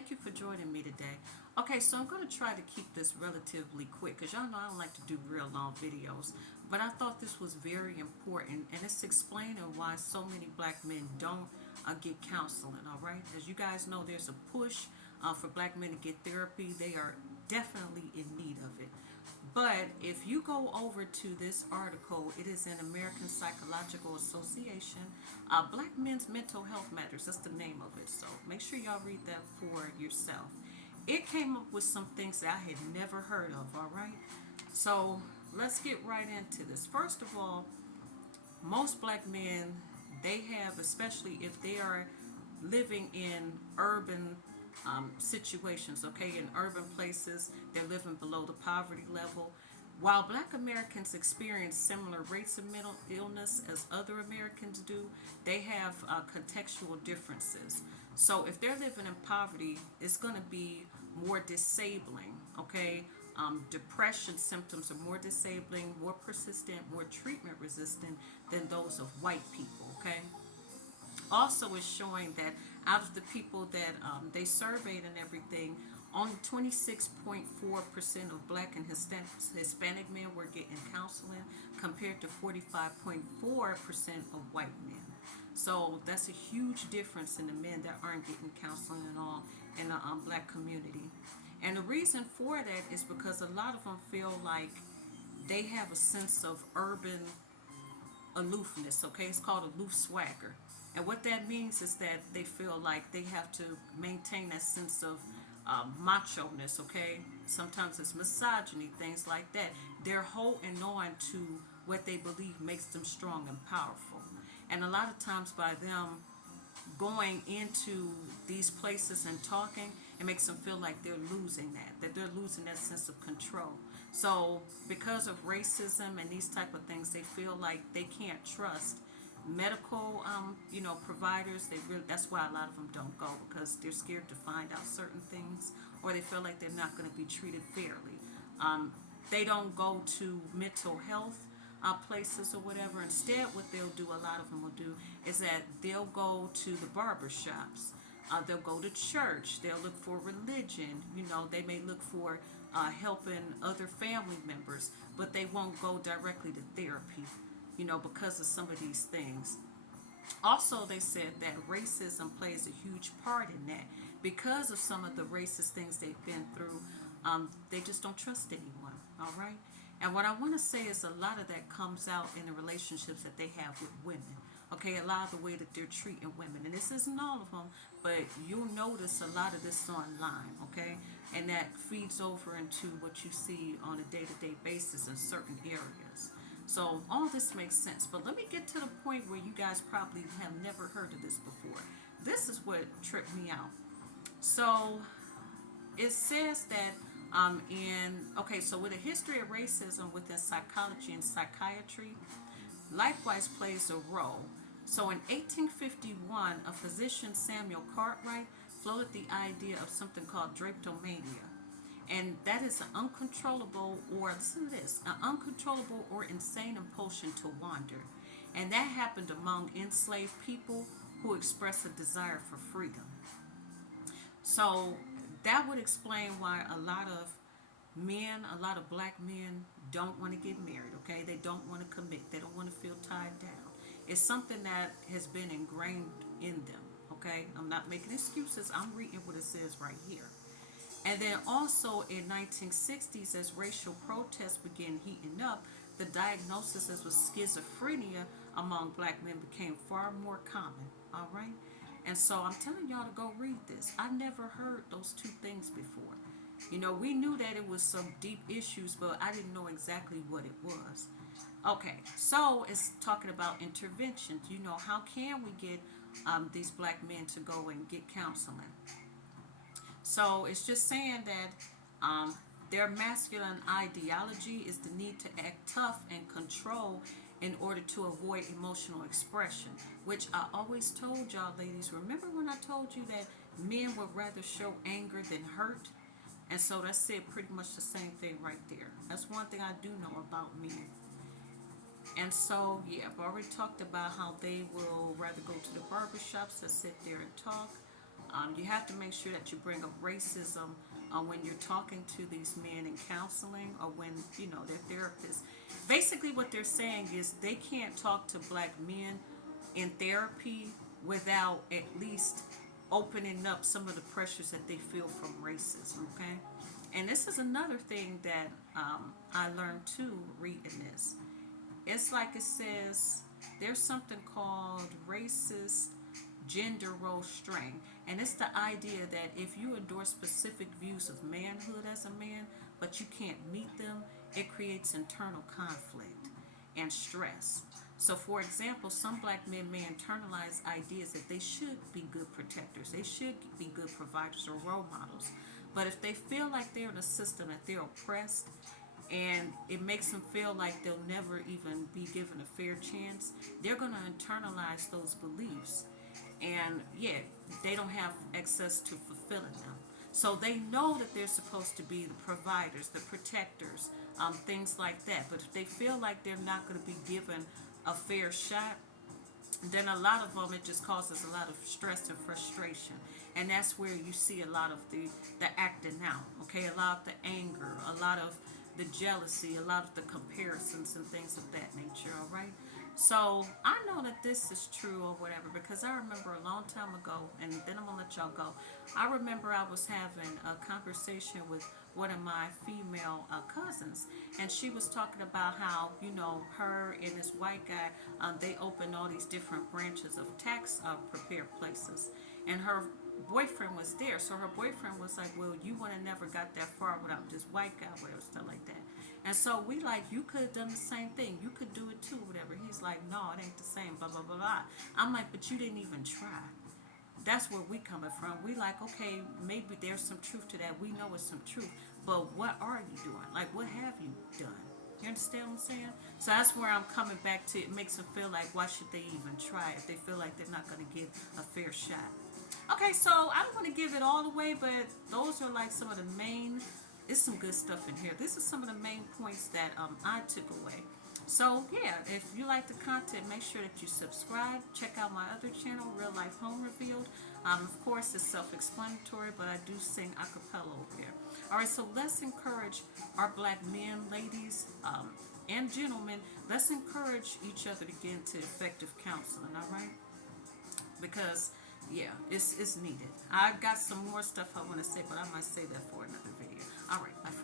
Thank you for joining me today. Okay, so I'm going to try to keep this relatively quick because y'all know I don't like to do real long videos, but I thought this was very important and it's explaining why so many black men don't get counseling, all right? As you guys know, there's a push for black men to get therapy. They are definitely in need of it. But if you go over to this article, it is in American Psychological Association. Black Men's Mental Health Matters. That's the name of it. So make sure y'all read that for yourself. It came up with some things that I had never heard of, all right? So let's get right into this. First of all, most black men, they have, especially if they are living in urban situations, okay, in urban places, they're living below the poverty level. While black Americans experience similar rates of mental illness as other Americans do, they have contextual differences. So if they're living in poverty, it's going to be more disabling, okay? Depression symptoms are more disabling, more persistent, more treatment resistant than those of white people, okay? Also is showing that out of the people that they surveyed and everything, only 26.4% of black and Hispanic men were getting counseling compared to 45.4% of white men. So that's a huge difference in the men that aren't getting counseling at all in the black community. And the reason for that is because a lot of them feel like they have a sense of urban aloofness, okay? It's called aloof swagger. And what that means is that they feel like they have to maintain that sense of macho-ness, okay? Sometimes it's misogyny, things like that. They're holding on to what they believe makes them strong and powerful. And a lot of times by them going into these places and talking, it makes them feel like they're losing that they're losing that sense of control. So because of racism and these type of things, they feel like they can't trust medical, providers. They really, that's why a lot of them don't go, because they're scared to find out certain things, or they feel like they're not going to be treated fairly. They don't go to mental health places or whatever. Instead, what they'll do, a lot of them will do, is that they'll go to the barber shops. They'll go to church. They'll look for religion. They may look for helping other family members, but they won't go directly to therapy, because of some of these things. Also, they said that racism plays a huge part in that because of some of the racist things they've been through. They just don't trust anyone. All right. And what I want to say is a lot of that comes out in the relationships that they have with women. Okay, a lot of the way that they're treating women, and this isn't all of them, but you'll notice a lot of this online. Okay, and that feeds over into what you see on a day-to-day basis in certain areas. So all this makes sense, but let me get to the point where you guys probably have never heard of this before. This is what tripped me out. So it says that so with a history of racism within psychology and psychiatry, likewise plays a role. So in 1851, a physician, Samuel Cartwright, floated the idea of something called drapetomania. And that is an uncontrollable, or listen to this, an uncontrollable or insane impulsion to wander. And that happened among enslaved people who express a desire for freedom. So that would explain why a lot of men, a lot of black men don't want to get married, okay? They don't want to commit. They don't want to feel tied down. It's something that has been ingrained in them, okay? I'm not making excuses. I'm reading what it says right here. And then also in 1960s, as racial protests began heating up, the diagnosis as with schizophrenia among black men became far more common, all right? And so I'm telling y'all to go read this. I never heard those two things before. We knew that it was some deep issues, but I didn't know exactly what it was. Okay, so it's talking about interventions. How can we get these black men to go and get counseling? So it's just saying that their masculine ideology is the need to act tough and control in order to avoid emotional expression, which I always told y'all, ladies. Remember when I told you that men would rather show anger than hurt? And so that's it, pretty much the same thing right there. That's one thing I do know about men. And so, yeah, I've already talked about how they will rather go to the barber shops and sit there and talk. You have to make sure that you bring up racism when you're talking to these men in counseling or when they're therapists. Basically, what they're saying is they can't talk to black men in therapy without at least opening up some of the pressures that they feel from racism. Okay, and this is another thing that I learned too reading this. It's like it says there's something called racist gender role strain. And it's the idea that if you endorse specific views of manhood as a man, but you can't meet them, it creates internal conflict and stress. So, for example, some black men may internalize ideas that they should be good protectors, they should be good providers or role models. But if they feel like they're in a system that they're oppressed and it makes them feel like they'll never even be given a fair chance, they're going to internalize those beliefs. And yeah, they don't have access to fulfilling them. So they know that they're supposed to be the providers, the protectors, things like that. But if they feel like they're not going to be given a fair shot, then a lot of them, it just causes a lot of stress and frustration. And that's where you see a lot of the acting out, okay? A lot of the anger, a lot of the jealousy, a lot of the comparisons and things of that nature, all right? So I know that this is true or whatever because I remember a long time ago, and then I'm gonna let y'all go. I remember I was having a conversation with one of my female cousins, and she was talking about how her and this white guy, they opened all these different branches of tax prepared places, and her boyfriend was there. So her boyfriend was like, "Well, you would have never got that far without this white guy, whatever, stuff like that." And so we like, you could have done the same thing. You could do it too, whatever. He's like, "No, it ain't the same, blah, blah, blah, blah." I'm like, "But you didn't even try." That's where we coming from. We like, okay, maybe there's some truth to that. We know it's some truth. But what are you doing? Like, what have you done? You understand what I'm saying? So that's where I'm coming back to. It makes them feel like, why should they even try if they feel like they're not going to get a fair shot? Okay, so I don't want to give it all away, but those are like some of the main. There's some good stuff in here. This is some of the main points that I took away. So yeah, if you like the content, make sure that you subscribe. Check out my other channel, Real Life Home Revealed. Of course, it's self-explanatory, but I do sing a cappella over there. All right, so let's encourage our black men, ladies, and gentlemen. Let's encourage each other to get into effective counseling. All right, because yeah, it's needed. I've got some more stuff I want to say, but I might say that for another video. All right, bye.